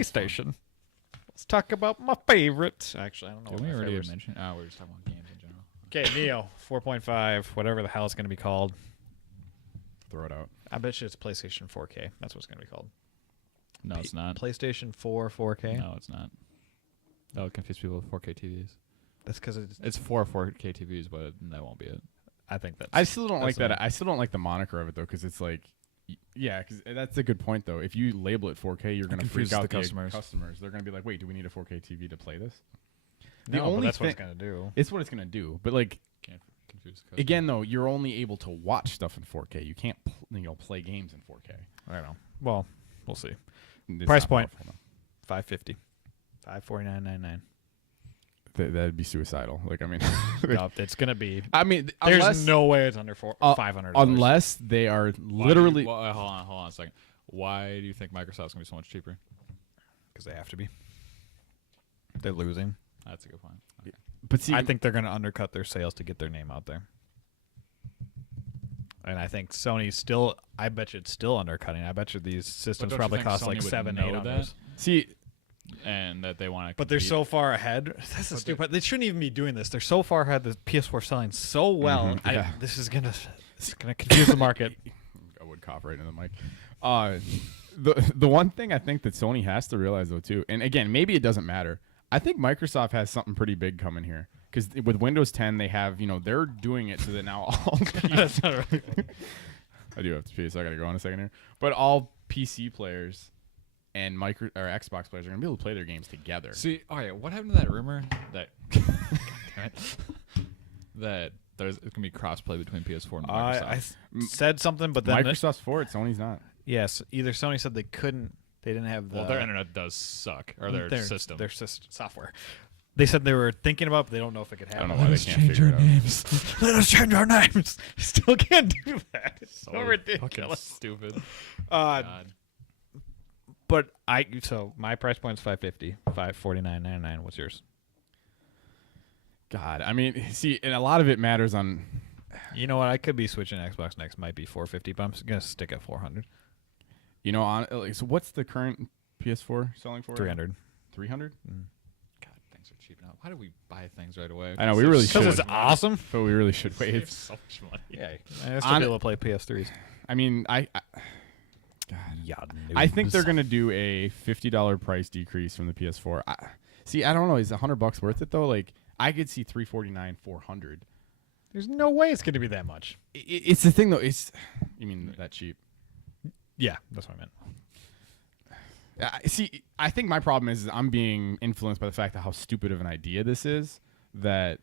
PlayStation. Let's talk about my favorite. Actually, I don't know. Did what we my already favorites. mention? Oh, we're just talking about games in general. Okay, Neo 4.5, whatever the hell it's going to be called. Throw it out. I bet you it's PlayStation 4K. That's what it's going to be called. No, it's not. PlayStation 4 4K. No, it's not. That would confuse people with 4K TVs. That's because It's 4K TVs, but that won't be it. I think that's. I still don't like That's that. I still don't like the moniker of it though, because it's like, yeah, because that's a good point though. If you label it 4K, you're going to freak confuses out the customers. They're going to be like, wait, do we need a 4K TV to play this? No, but that's what it's going to do. It's what it's going to do. But like, Can't confuse customers. again though, you're only able to watch stuff in 4K. You can't play games in 4K. I don't know. Well, we'll see. It's Price not point. powerful enough. $550. $549.99. That'd be suicidal. Like, I mean, No, it's going to be. I mean, There's unless, no way it's under $500. unless they are literally. Hold on a second. Why do you think Microsoft's gonna be so much cheaper? Because they have to be. They're losing. That's a good point. Okay. But see, I think they're going to undercut their sales to get their name out there. And I think Sony's still. I bet you it's still undercutting. I bet you these systems don't you probably think cost Sony like would $7, know $8 on that? those. see, And that they want to. But they're so far ahead. This is stupid. They shouldn't even be doing this. They're so far ahead. The PS4 selling so well. Yeah. This is gonna confuse the market. I would cough right in the mic. The one thing I think that Sony has to realize though too, and again, maybe it doesn't matter. I think Microsoft has something pretty big coming here because with Windows 10, they have they're doing it so that now all. That's not right. I do have to pee, so I gotta go on a second here. But all PC players and Xbox players are gonna be able to play their games together. See, oh yeah, what happened to that rumor that that there's it can be crossplay between PS4 and Microsoft? I said something, but then Microsoft's for it, Sony's not. yes, either Sony said they couldn't. They didn't have the. Well, their internet does suck, or their system. Their software. They said they were thinking about, but they don't know if it could happen. I don't know why they can't figure it out. names. Let us change our names. Still can't do that. It's so Fucking ridiculous. stupid. Uh, God. but so my price point is $550, $549.99. What's yours? God, I mean, see, and a lot of it matters on. You know what? I could be switching to Xbox next. Might be $450, but I'm gonna stick at $400. So what's the current PS4 selling for? $300. 300? God, things are cheap now. Why do we buy things right away? I know, we really should. Because it's awesome. But we really should wait. Save so much money. Yeah, I still be able to play PS3s. I mean, I think they're gonna do a $50 price decrease from the PS4. I don't know. Is $100 worth it though? Like, I could see $349, $400. There's no way it's gonna be that much. It's the thing though. You mean that cheap? Yeah, that's what I meant. See, I think my problem is I'm being influenced by the fact that how stupid of an idea this is. That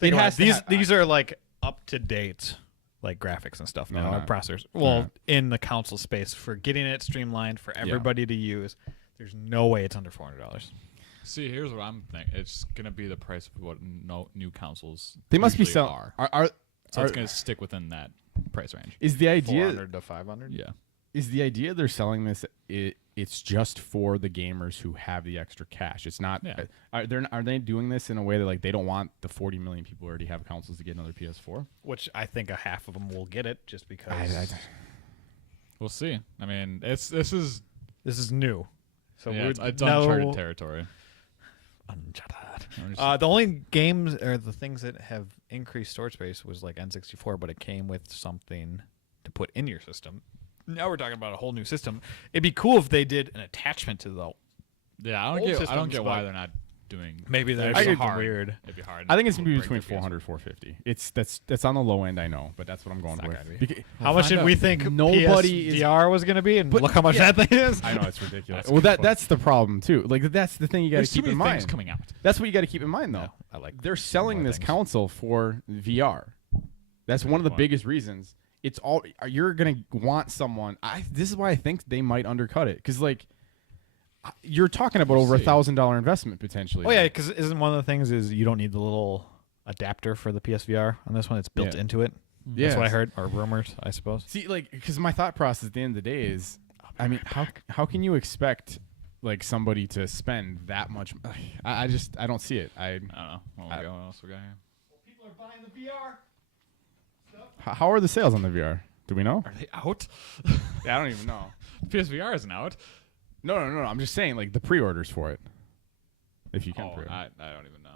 These are like up to date, like graphics and stuff now, not. processors. Well, in the console space for getting it streamlined for everybody to use. There's no way it's under $400. See, here's what I'm thinking. It's gonna be the price of what new consoles. they must be usually selling. are. So it's gonna stick within that price range. Is the idea 400 to 500. Yeah. Is the idea they're selling this? It's just for the gamers who have the extra cash. It's not. Yeah. Are they doing this in a way that like they don't want the 40 million people who already have consoles to get another PS4? Which I think a half of them will get it just because We'll see. I mean, this is new. So yeah, we're it's uncharted territory. The only games or the things that have increased storage space was like N64, but it came with something to put in your system. Now we're talking about a whole new system. It'd be cool if they did an attachment to the. Yeah, I Old don't systems, get why but they're not doing. Maybe they're It'd be something hard. weird. It'd be hard. I think it's gonna be to between bring the 400 450. That's on the low end, I know, but that's what I'm going not with. gonna be. Beca- How much did we think Nobody is- PSVR was going to be, and look how much that thing is? I know it's ridiculous. That's Well, good that's the problem too. Like that's the thing you got to There's too keep many in things mind. coming out. That's what you got to keep in mind, though. No, I like They're selling more this things. console for VR. That's one of the point. biggest reasons. It's all you're gonna want someone. This is why I think they might undercut it because like you're talking about over $1,000 investment potentially. Oh yeah, because isn't one of the things is you don't need the little adapter for the PSVR on this one? It's built Yeah. into it. Yeah. That's what I heard, or rumors, I suppose. See, like, because my thought process at the end of the day is, I mean, how can you expect like somebody to spend that much? I don't see it. I don't know. What else we got here? People are buying the VR. How are the sales on the VR? Do we know? Are they out? Yeah, I don't even know. PSVR isn't out. No. I'm just saying, like the pre-orders for it. If you can pre-order. I don't even know.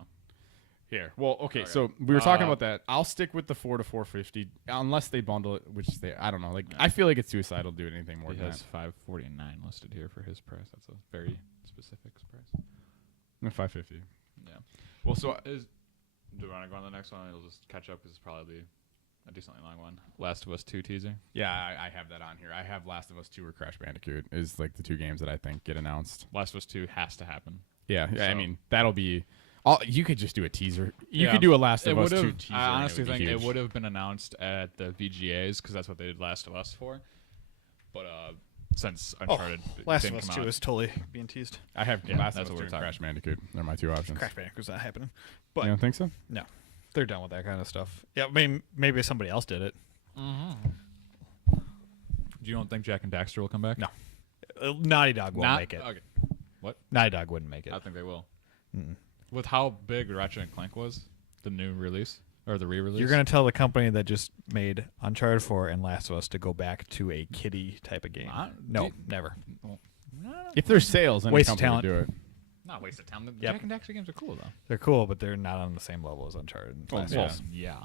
Here. Well, okay. Okay. So we were talking about that. I'll stick with the 4 to 450 unless they bundle it, which I don't know. Like I feel like it's suicidal to do anything more He than has that. $549 listed here for his price. That's a very specific price. No, 550. Yeah. Well, so Do we want to go on the next one? It'll just catch up because it's probably a decently long one. Last of Us 2 teaser. yeah, I have that on here. I have Last of Us 2 or Crash Bandicoot is like the 2 games that I think get announced. Last of Us 2 has to happen. Yeah. I So- mean that'll be. You could just do a teaser. You Yeah. could do a Last It of Us would 2 have. teaser. I and honestly would be think it huge. would have been announced at the VGAs because that's what they did Last of Us for. But since Uncharted Last didn't of Us come 2 out, is totally being teased. I have Yeah, Last that's of Us what 2 we're and talking Crash Bandicoot. They're my 2 options. Crash Bandicoot's not happening. You But don't think so? no, they're done with that kind of stuff. Yeah, I mean, maybe somebody else did it. you don't think Jack and Daxter will come back? No. Naughty Dog won't Not make it. Okay. Naughty Dog wouldn't make it. I think they will. Mm-mm. With how big Ratchet and Clank was, the new release or the re-release. You're going to tell the company that just made Uncharted 4 and Last of Us to go back to a kiddie type of game. No, Dude. never. If there's sales, then Waste the of company would do it. Not waste of time. The Yep. Jack and Daxter games are cool though. They're cool, but they're not on the same level as Uncharted and Last of well, Us. Yeah.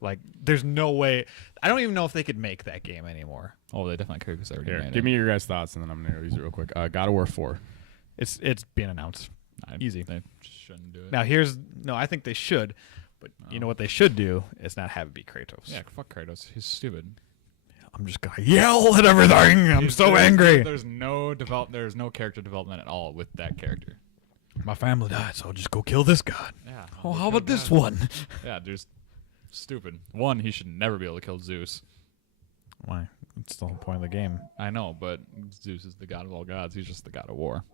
Like, there's no way. I don't even know if they could make that game anymore. Oh, they definitely could because they already Here, made give it. me your guys' thoughts, and then I'm gonna use it real quick. God of War 4. It's being announced. Easy. They shouldn't do it. Now, I think they should, but you know No. what they should do is not have it be Kratos. Yeah, fuck Kratos. He's stupid. I'm just going to yell at everything. I'm so angry. There's no character development at all with that character. My family died, so I'll just go kill this god. Yeah. Oh, how about this one? Yeah, there's stupid. One, he should never be able to kill Zeus. Why? That's the whole point of the game. I know, but Zeus is the god of all gods. He's just the god of war.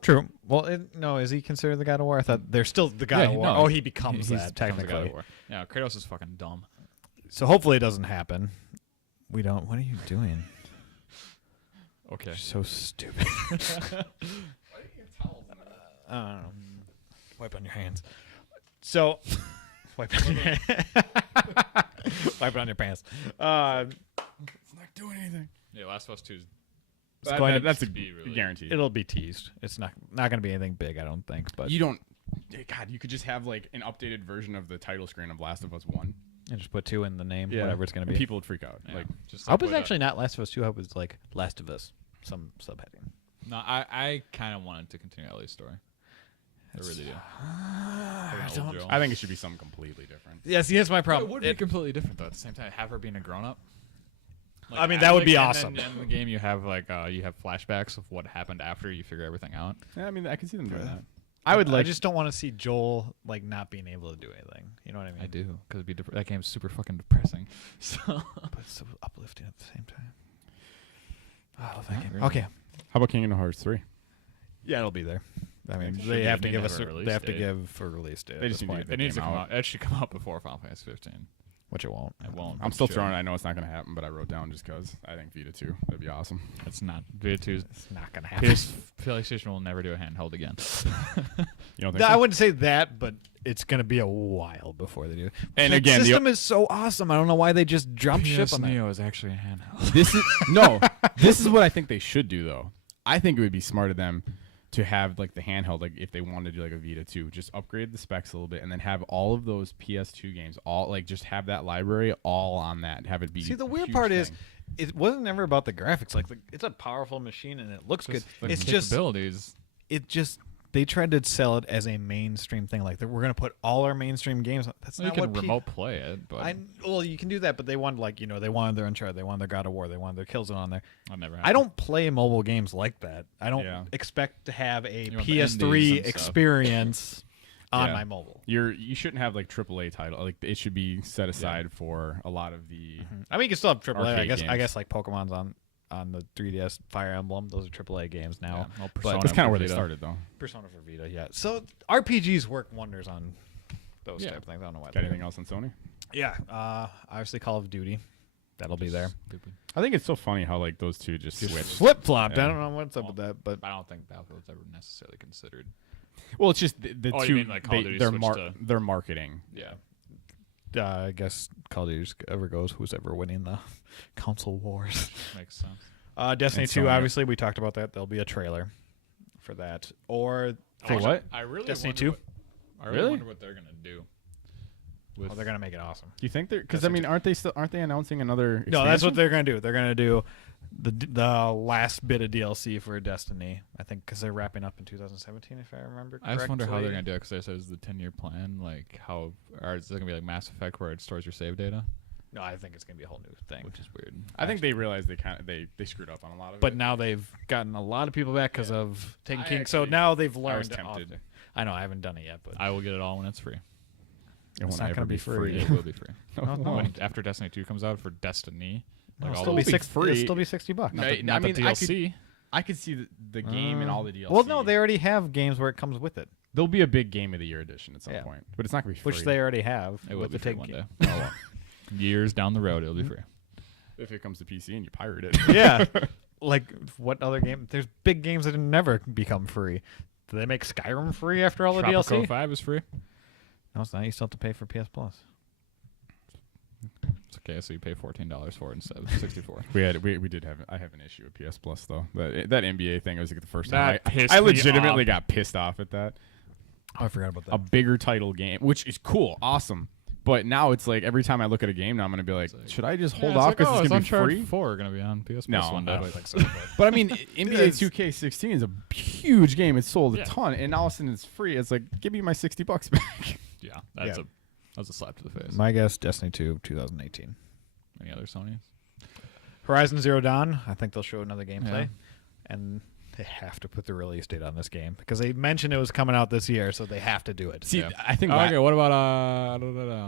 True. Well, no, is he considered the god of war? I thought they're still the god of war. no, Oh, he becomes He's that, becomes the god technically. of war. Yeah, Kratos is fucking dumb. So hopefully it doesn't happen. We don't. What are you doing? Okay. You're so stupid. I don't know. Wipe on your hands. So, wipe on your wipe it on your pants. It's not doing anything. Yeah, Last of Us 2 is That's a be really- guarantee. It'll be teased. It's not going to be anything big, I don't think. But You don't. God, you could just have like an updated version of the title screen of Last of Us 1. and just put 2 in the name, whatever it's going to And be. people would freak out. Yeah, Like, just I hope it's with actually not Last of Us 2. I hope it's like Last of Us, some subheading. No, I kind of wanted to continue Ellie's story. I really do. Like an old Joel. I think it should be something completely different. Yeah, see, that's my It problem. would be completely different though. At the same time, have her being a grown up. I mean, that would be and awesome. Then in the game, you have you have flashbacks of what happened after you figure everything out. Yeah, I mean, I can see them doing Yeah. that. I would like. I just don't want to see Joel like not being able to do anything. You know what I mean? I do because that game's super fucking depressing. So But it's so uplifting at the same time. I love that Not game. really. Okay. How about Kingdom Hearts 3? Yeah, it'll be there. I mean, It should they be. have to They give have us. a release They have to date. give a release date. They At just this need to point, get it needs to came come out. out. It should come out before Final Fantasy 15. which it won't. It won't. I'm but still it should. throwing it. I know it's not going to happen, but I wrote down just because I think Vita 2. That'd be awesome. It's not. Vita 2's It's not gonna happen. PlayStation will never do a handheld again. You don't think No, so? I wouldn't say that, but it's gonna be a while before they do. And that again, the- system is so awesome. I don't know why they just jump ship on that. Neo is actually a handheld. This is no. This is what I think they should do, though. I think it would be smart of them to have like the handheld, like if they wanted to do like a Vita 2, just upgrade the specs a little bit, and then have all of those PS2 games, all like just have that library all on that. Have it be. See, the a weird huge part is, thing. it wasn't ever about the graphics. Like, it's a powerful machine and it looks good. The It's just, capabilities. they tried to sell it as a mainstream thing. Like, we're gonna put all our mainstream games. That's Well, you not can what remote play it, but well, you can do that, but they wanted they wanted their Uncharted, they wanted their God of War, they wanted their Killzone on there. I'll never. I don't play mobile games like that. I don't Yeah. expect to have a You want the indies PS3 and stuff. experience on Yeah. my mobile. You shouldn't have like AAA title. Like it should be set aside for a lot of the. I mean, you can still have AAA. I Arcade guess games. like Pokemon's on the 3DS, Fire Emblem. Those are AAA games now. Yeah, well, But Persona That's kind of for where they Vita. started, though. Persona for Vita, yeah. So RPGs work wonders on those Yeah. type of things. I don't know why. Got anything else on Sony? Yeah. Obviously Call of Duty. That'll be there. Stupid. I think it's so funny how like those two just switch. Flip flopped. Yeah. I don't know what's up with that, but I don't think Battlefield's ever necessarily considered. Well, it's just the Oh, you two. mean like Call of Duty switched to- their marketing. Yeah. I guess Call of Duty ever goes who's ever winning the console wars. Makes sense. Destiny And 2, Sony. obviously, we talked about that. There'll be a trailer for that. Or For what? I really Destiny wonder 2? what- I really Really? wonder what they're gonna do. With they're going to make it awesome. Do you think they're? Because Destiny aren't they announcing another? No, that's what expansion? they're going to do. They're going to do the last bit of DLC for Destiny, I think, because they're wrapping up in 2017, if I remember correctly. I just wonder how they're gonna do it because they said it's the 10-year plan. Like how, or is it gonna be like Mass Effect where it stores your save data, No, I think it's going to be a whole new thing. which is weird. I think they realized they screwed up on a lot of But it. now they've gotten a lot of people back because of Taken I King. So actually- now they've I was learned. tempted. I know, I haven't done it yet, but I will get it all when it's free. It won't it's not ever gonna be free. It will be free. No, No. When, after Destiny 2 comes out for Destiny, it'll all still the- be free. It'll still be $60. No, not the, I not mean, the I could- DLC. I could see the game and all the DLC. Well, no, they already have games where it comes with it, There'll be a big game of the year edition at some Yeah. point, but it's not gonna be free. which they already have. It will with be the free Taken one King. day. Oh, well. Years down the road, it'll be free. if it comes to PC and you pirate it. Yeah. Like, what other game? There's big games that never become free. Do they make Skyrim free after all the Tropico DLC? 5 is free. No, it's not. You still have to pay for PS Plus. It's okay, so you pay $14 for it instead of 64. We did have I have an issue with PS Plus though. That NBA thing was like the first That time pissed I me legitimately off. got pissed off at that. Oh, I forgot about that. A bigger title game, which is cool, awesome. But now it's like every time I look at a game, now I'm gonna be like, should I just hold off because it's gonna be free? 4 gonna be on PS Plus No, one I day. don't think so. But I mean, NBA 2K16 is a huge game. It sold a Yeah. ton, and all of a sudden it's free. It's like, give me my $60 back. Yeah, that's Yeah. a slap to the face. My guess, Destiny 2, 2018. Any other Sony? Horizon Zero Dawn, I think they'll show another gameplay. Yeah. And they have to put the release date on this game because they mentioned it was coming out this year, so they have to do it. See, Yeah. I think Okay, what about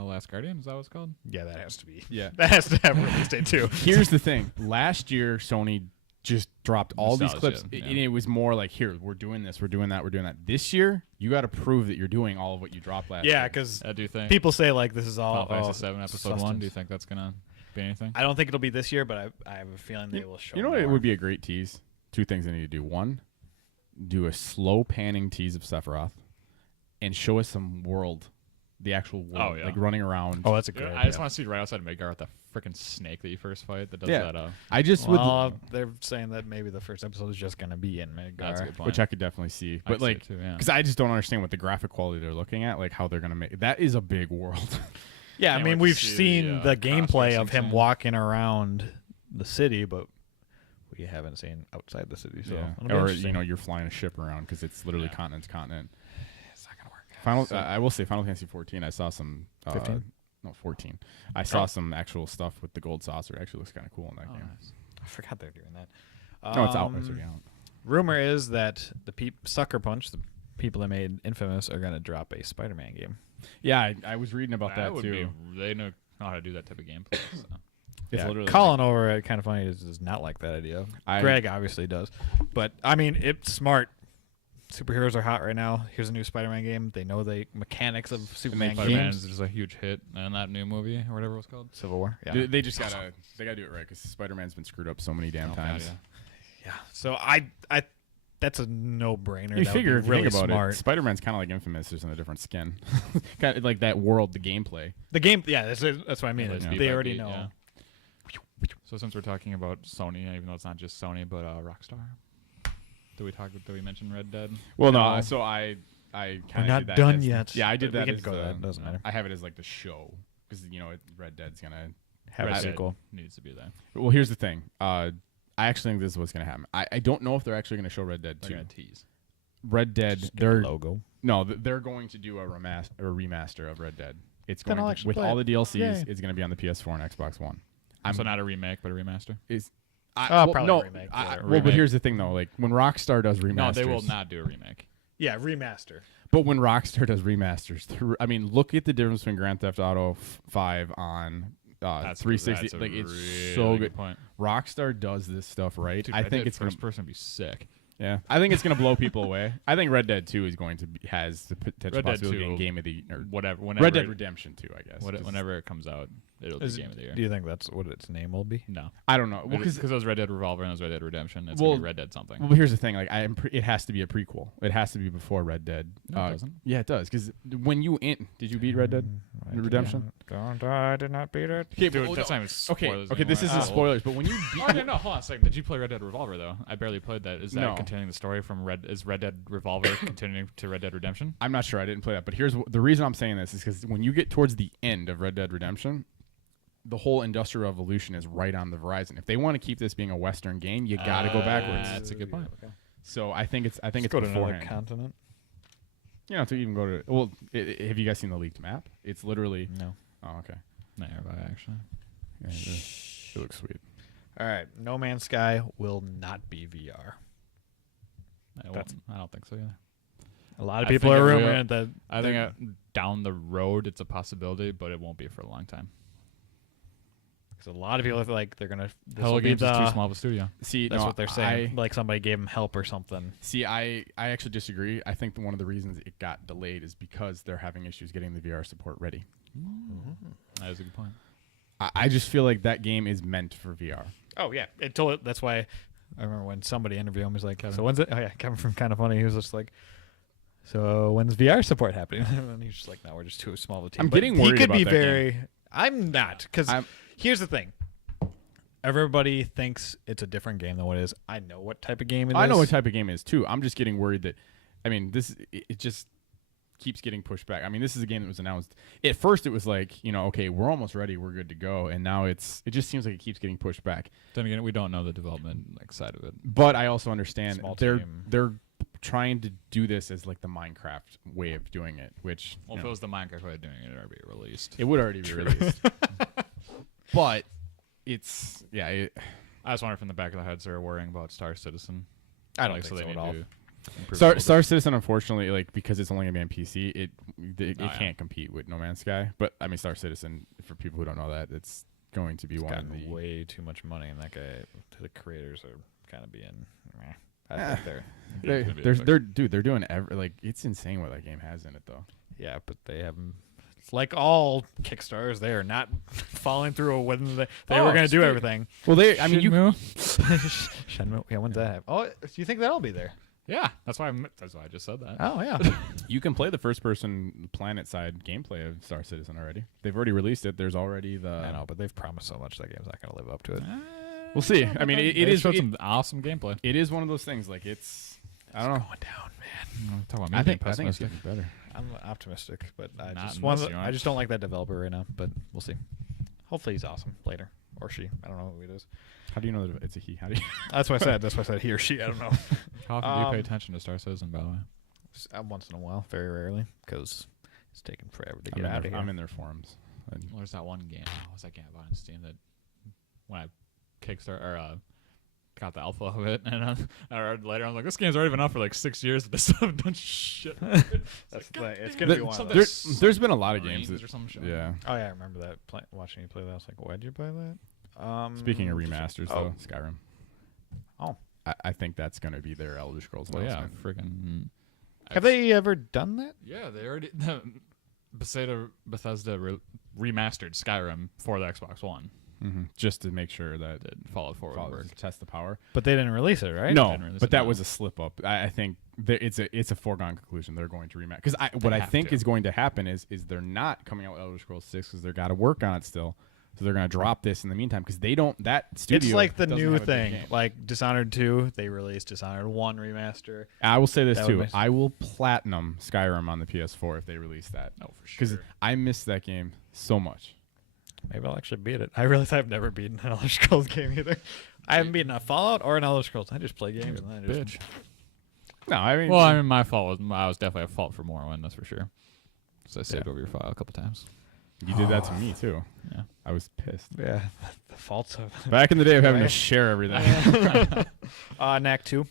Last Guardian? Is that what it's called? Yeah, that has to be. Yeah. That has to have a release date too. Here's the thing. Last year, Sony just dropped all these Nostalgia, clips, yeah. and it was more like, here, we're doing this, we're doing that, we're doing that. This year, you got to prove that you're doing all of what you dropped last year. Yeah, because Do you think people say like this is all Final Fantasy 7 Episode 1? substance. Do you think that's gonna be anything? I don't think it'll be this year, but I have a feeling they will show. You know what? It more. would be a great tease. Two things they need to do. One, do a slow panning tease of Sephiroth, and show us some world, the actual world, Oh, yeah. like running around. Oh, that's a great. I just want to see right outside Midgar with that freaking snake that you first fight that does Yeah. that. I just Well, would, they're saying that maybe the first episode is just gonna be in That's a Midgar. good point. which I could definitely see, I but can see like, it too, yeah. because I just don't understand what the graphic quality they're looking at, like how they're gonna make. That is a big world. Yeah, I Can't mean wait to we've see seen the, the gameplay cross-racing of him scene. walking around the city, but we haven't seen outside the city. So it'll be or interesting. you're flying a ship around because it's literally Yeah. continent to continent. it's not gonna work. I will say Final Fantasy 14. I saw some 15? No, 14. I saw some actual stuff with the gold saucer. It actually looks kind of cool in that Oh, game. nice. I forgot they're doing that. No, it's out. It's already out. Rumor is that the Sucker Punch, the people that made Infamous, are gonna drop a Spider-Man game. Yeah, I was reading about that would too. be. They know how to do that type of gameplay. So. It's literally Colin over at Kind of Funny does not like that idea. Greg obviously does, but I mean it's smart. Superheroes are hot right now. Here's a new Spider-Man game. They know the mechanics of Superman Spider-Man games. is just a huge hit in that new movie or whatever it was called. Civil War. Yeah. They just gotta do it right because Spider-Man's been screwed up so many damn Oh, times. God, Yeah. So I that's a no-brainer. You That would figure be if you really think about smart. it, Spider-Man's kind of like Infamous, just in a different skin. Kind of like that world, the gameplay. The game, yeah, that's what I mean. Yeah, is beat they by already beat, know. yeah. So since we're talking about Sony, even though it's not just Sony, but Rockstar, did we mention Red Dead? Well, No. no. So I kind We're of not did that done as- yet. Yeah, I did but that. We can as go to the- that. Doesn't matter. I have it as like the show because Red Dead's gonna. Have Red a Dead sequel. needs to be there. Well, here's the thing. I actually think this is what's gonna happen. I don't know if they're actually gonna show Red Dead They're 2. gonna tease. Red Dead. Just get a They're logo. no, they're going to do a remaster of Red Dead. It's Then going I'll to, actually with play all it. the DLCs. Yay. It's going to be on the PS4 and Xbox One. So not a remake, but a remaster. Probably no, a remake, I- yeah. well, but Remake. here's the thing though. Like when Rockstar does remasters, No, they will not do a remake. Yeah, remaster. But when Rockstar does remasters, I mean, look at the difference between Grand Theft Auto 5 on 360. That's a Like it's really so good. point. Rockstar does this stuff right. Dude, I Red think Dead it's gonna, first person would be sick. yeah. I think it's gonna blow people away. I think Red Dead 2 is going to has the potential Red Dead possibility 2 of will- being game of the or Whenever Red Dead it- Redemption 2, I guess. whenever it comes out, it'll be Game of the Year. Do you think that's what its name will be? No, I don't know. Well, because because it was Red Dead Revolver and it was Red Dead Redemption. It's Well, gonna be Red Dead something. well, here's the thing. Like, it has to be a prequel. It has to be before Red Dead. No, it doesn't. Yeah, it does. Because when you did you beat Red Dead? Redemption? Don't die, I did not beat it. Okay, Dude, but- that's not even okay, spoilers okay. This anymore. isn't spoilers, but when you beat, Oh, no, hold on a second. Did you play Red Dead Revolver, though? I barely played that. Is that No. continuing the story from Red Dead Revolver continuing to Red Dead Redemption? I'm not sure. I didn't play that, but here's the reason I'm saying this is because when you get towards the end of Red Dead Redemption, the whole Industrial Revolution is right on the horizon. If they want to keep this being a Western game, you got to go backwards. That's a good point. Okay. So I think it's Let's go to another beforehand. continent. You don't have to even go to. Well, have you guys seen the leaked map? It's literally. No. Oh, okay. No, actually. Yeah, it looks sweet. All right. No Man's Sky will not be VR. I don't think so either. A lot of I people think are it will. rumoring that. I think down the road it's a possibility, but it won't be for a long time. Because a lot of people are like they're gonna. Hello Games is too small of a studio. See, That's no, what they're saying. Like somebody gave them help or something. I actually disagree. I think one of the reasons it got delayed is because they're having issues getting the VR support ready. That is a good point. I just feel like that game is meant for VR. Oh yeah, that's why. I remember when somebody interviewed him, was like, "So when's it?" Oh yeah, Kevin from Kind of Funny. He was just like, "So when's VR support happening?" And he's just like, "No, we're just too small of a team." I'm But getting he worried could about be that very. I'm not, because I'm- here's the thing. Everybody thinks it's a different game than what it is. I know what type of game it is. I know what type of game it is too. I'm just getting worried that, I mean, it just keeps getting pushed back. I mean, this is a game that was announced. At first, it was like, okay, we're almost ready, we're good to go, and now it just seems like it keeps getting pushed back. Then again, we don't know the development side of it. But I also understand Small they're team. they're trying to do this as like the Minecraft way of doing it, which Well, if it was the Minecraft way of doing it, it would already be released. it would already be released. But it's I just wonder if in the back of the heads they're worrying about Star Citizen. I don't Like, think so they at need all. to improve it a Star little Star Citizen, unfortunately, like because it's only gonna be on PC, it Oh, yeah. can't compete with No Man's Sky. But I mean, Star Citizen, for people who don't know that, it's going to be It's one of gotten the. way too much money, and that guy, the creators are kind of being. Meh. I think they're. They're, gonna be they're, like- they're doing like it's insane what that game has in it though. Yeah, but they haven't. It's like all Kickstarters, they are not following through when they Oh, were going to do sweet. everything. Well, I mean, you Shenmue, yeah, when's that happen? Oh, do you think that'll be there? Yeah, that's why I just said that. Oh yeah. you can play the first-person planet side gameplay of Star Citizen already. They've already released it. There's already the. I know, but they've promised so much that game's not going to live up to it. We'll see. I mean, it is some awesome gameplay. it is one of those things. Like it's. I don't know. Going down, man. Talk about me I being think it's pessimistic. getting better. I'm optimistic, but I Not just unless you I are. just don't like that developer right now. But we'll see. Hopefully he's awesome later, or she. I don't know who it is. How do you know that it's a he? How do you? That's what I said. That's why I said he or she. I don't know. How often do you pay Um, attention to Star Citizen, by the way? Once in a while, very rarely, because it's taking forever to I'm get in out their- of here. I'm in their forums. And Well, there's that one game. Oh, what's that game about on Steam that when I Kickstarter or got the alpha of it, and I read later, I'm like, this game's already been out for like 6 years, but they still haven't done shit. That's the thing. It's gonna be There- one of something- those. there's been a lot of games Marines that, or some shit. yeah. Oh yeah, I remember that. Watching you play that, I was like, why'd you play that? Speaking of remasters, oh. though, Skyrim. Oh. I think that's going to be their Elder Scrolls. Well, yeah, announcement. freaking. Have they ever done that? Yeah, they already Bethesda remastered Skyrim for the Xbox One. Just to make sure that Did Fallout 4 would work. test the power. But they didn't release it, right? No, Didn't release but it, that no. was a slip up. I think it's a foregone conclusion. They're going to remaster because what I have think to. is going to happen is they're not coming out with Elder Scrolls 6 because they're got to work on it still. So they're going to drop this in the meantime because they don't. That studio. It's like the doesn't new have a big thing, game. like Dishonored 2. They released Dishonored 1 remaster. I will say this That would too. make- I will platinum Skyrim on the PS4 if they release that. No, for Because sure. I miss that game so much. Maybe I'll actually beat it. I realize I've never beaten an Elder Scrolls game either. I haven't beaten a Fallout or an Elder Scrolls. I just play games and then I just Bitch. No, I mean, Well, I mean, my fault was I was definitely at fault for Morrowind, that's for sure. So I saved over your file a couple times. you did that to me too. Yeah. I was pissed. Yeah, the faults of Back in the day of having to Right. share everything. NAC 2.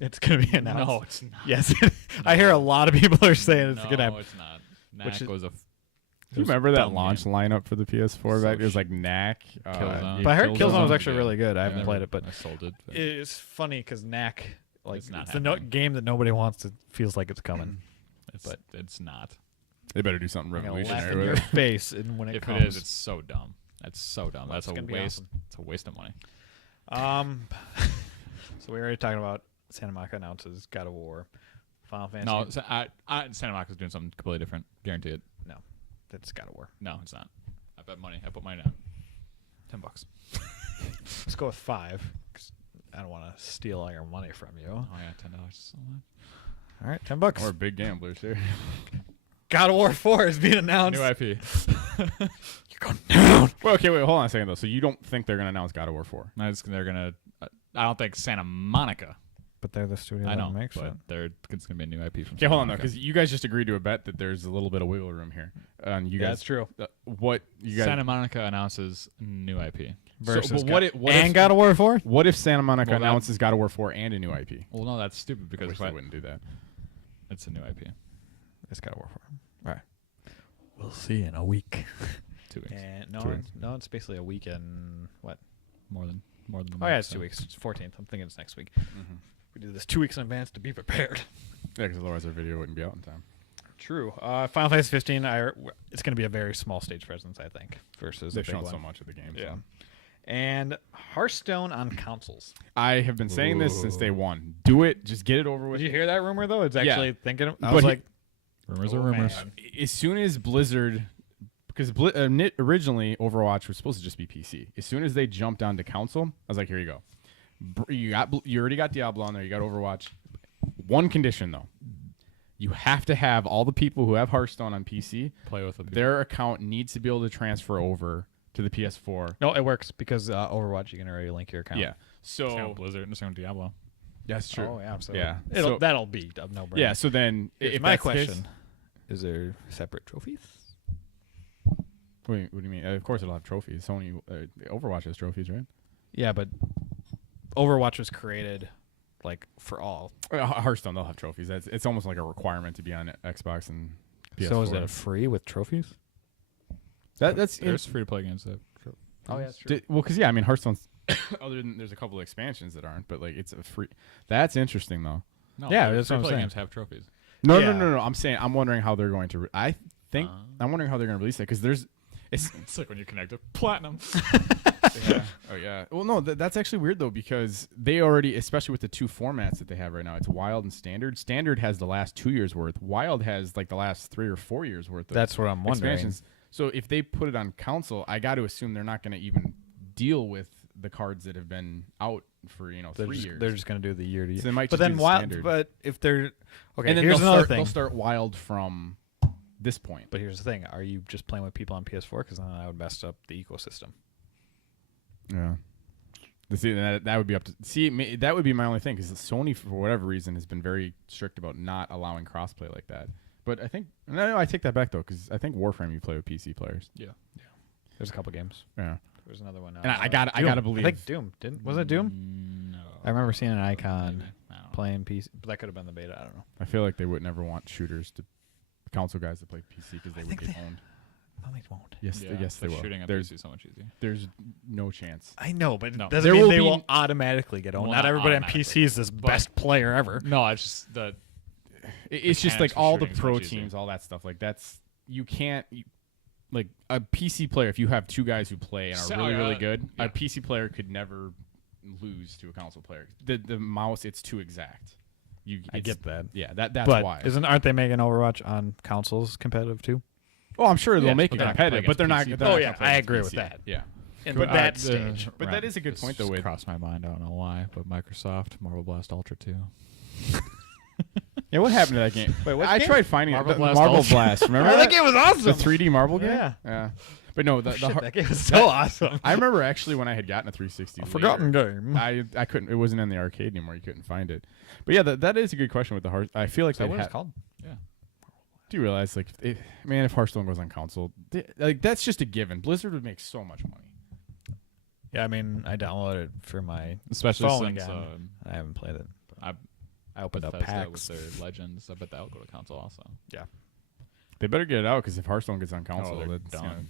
It's gonna be announced. No, it's not. Yes, I hear a lot of people are saying it's no, gonna happen. it's not. Which Knack is- was a. Do you remember that dumb launch game. lineup for the PS4 So back? It was like Knack. Killzone. But I heard Killzone was Killzone, actually yeah. really good. I I haven't never- played it, but I sold it. but it's funny because NAC, like, It's not it's the happening. game that nobody wants to feels like it's coming. but it's not. They better do something I'm gonna laugh revolutionary in with your it. face, and when it If comes, it is, it's so dumb. That's so dumb. Well, That's it's a gonna be waste. awesome. It's a waste of money. So we already talking about Santa Monica announces God of War, Final Fantasy. No, Santa Monica's doing something completely different. Guarantee it. No. That's God of War. No, it's not. I bet money. I put money down. $10. Let's go with 5. 'Cause I don't want to steal all your money from you. Oh yeah, $10 so much. All right, $10. We're big gamblers here. God of War 4 is being announced. New IP. You're going down. Well, okay, wait, hold on a second though. So you don't think they're gonna announce God of War 4? No, they're gonna. I don't think Santa Monica. But they're the studio I know, that makes but it. it's gonna be a new IP from. Okay, hold on though, Monica. because you guys just agreed to a bet that there's a little bit of wiggle room here. And you Yeah, guys, that's true. What you guys? Santa Monica announces new IP. Versus but what and God of War 4? What if Santa Monica Well, that- announces God of War 4 and a new IP? Well, no, that's stupid I because wish if they I, wouldn't do that. it's a new IP. It's God of War 4. All right. We'll see in a week. 2 weeks. And True. it's basically a week and what? More than. Oh a yeah, month, it's so. 2 weeks. It's 14th. I'm thinking it's next week. Mm-hmm. We do this 2 weeks in advance to be prepared. Yeah, because otherwise our video wouldn't be out in time. True. Final Fantasy 15. It's going to be a very small stage presence, I think, versus They've a big shown one. so much of the game. Yeah. So. And Hearthstone on consoles. I have been saying this since day one. Do it. Just get it over with. Did you hear that rumor though? It's Yeah. actually thinking. I But was he- like, Rumors oh, are rumors. man. As soon as Blizzard, because originally Overwatch was supposed to just be PC. As soon as they jumped onto console, I was like, here you go. You already got Diablo on there. You got Overwatch. One condition though, you have to have all the people who have Hearthstone on PC. Play with them. Their account needs to be able to transfer over to the PS4. No, it works because Overwatch you can already link your account. Yeah. Same So with Blizzard and same with Diablo. that's true. Oh yeah. So Yeah. It'll, So- that'll be a no-brainer. Yeah. So then, Here's if my that's the case- question: is there separate trophies? Wait, what do you mean? Of course it'll have trophies. Sony, Overwatch has trophies, right? Yeah, but Overwatch was created like for all. Hearthstone, they'll have trophies. It's almost like a requirement to be on Xbox and PS4. So is it free with trophies? That's There's free to play games that. Oh yeah, that's true. well, because yeah, I mean Hearthstone's other than there's a couple of expansions that aren't, but like it's a free. That's interesting though. No, Yeah, free that's what I'm play saying. games have trophies. No, Yeah. no. I'm saying I'm wondering how they're going to. I think I'm wondering how they're going to release it because there's. It's like when you connect to platinum. Yeah. Oh yeah. Well, no, that's actually weird though because they already, especially with the two formats that they have right now, it's Wild and Standard. Standard has the last 2 years worth. Wild has like the last 3 or 4 years worth. Of That's what I'm wondering. expansions. So if they put it on console, I got to assume they're not going to even deal with the cards that have been out for 3 years. They're just gonna do the year to year. So they might but just then do the Wild. standard. But if they're okay, and then here's they'll another start, thing. They'll start Wild from this point. But here's the thing: are you just playing with people on PS4? Because then that would mess up the ecosystem. Yeah. See, that would be up to see. That would be my only thing because Sony, for whatever reason, has been very strict about not allowing crossplay like that. But I think no, I take that back though because I think Warframe you play with PC players. Yeah. There's a couple games. Yeah. There's another one. And I gotta believe. I think Doom didn't. Was it Doom? No. I remember seeing an icon Maybe. I don't know. playing PC, but that could have been the beta. I don't know. I feel like they would never want shooters to console guys to play PC because they would think get they- owned. No, they won't. Yes, Yeah, yes, they but will. Shooting up There's PC is so much easier. there's no chance. I know, but No. it doesn't There mean will they be- will automatically get owned. Well, Not not everybody on automatically, PC is this but- best player ever. No, it's just the It's just Mechanics like for all the shooting is pro much easier. teams, all that stuff. Like that's you can't. Like a PC player, if you have two guys who play and are So, really, really good, yeah. a PC player could never lose to a console player. The mouse, it's too exact. I get that. Yeah, that's but why. aren't they making Overwatch on consoles competitive too? Oh, I'm sure they'll Yes, make but it they're not gonna play competitive, but they're not. against they're PC. not Oh, gonna yeah, play I against agree with PC. that. Yeah, And But, but that stage. but that is a good point though. With crossed my mind. I don't know why, but Microsoft Marvel Blast Ultra 2. yeah, what happened to that game? Wait, what I game? tried finding Marble it. Blast Marble Ultra. Blast. Remember that that? game was awesome. The 3D Marble game. Yeah. Yeah. But no, the Shit, that game was so awesome. I remember actually when I had gotten a 360. A later, forgotten game. I couldn't. It wasn't in the arcade anymore. You couldn't find it. But yeah, that is a good question with the heart. I feel like Is that they what it's ha- called? Yeah. Do you realize, like, man, if Hearthstone goes on console, like that's just a given. Blizzard would make so much money. Yeah, I mean, I downloaded it for my Especially phone since again. I haven't played it. I opened up Bethesda packs. with their Legends. I bet that will go to console also. They better get it out because if Hearthstone gets on console, they're that's done.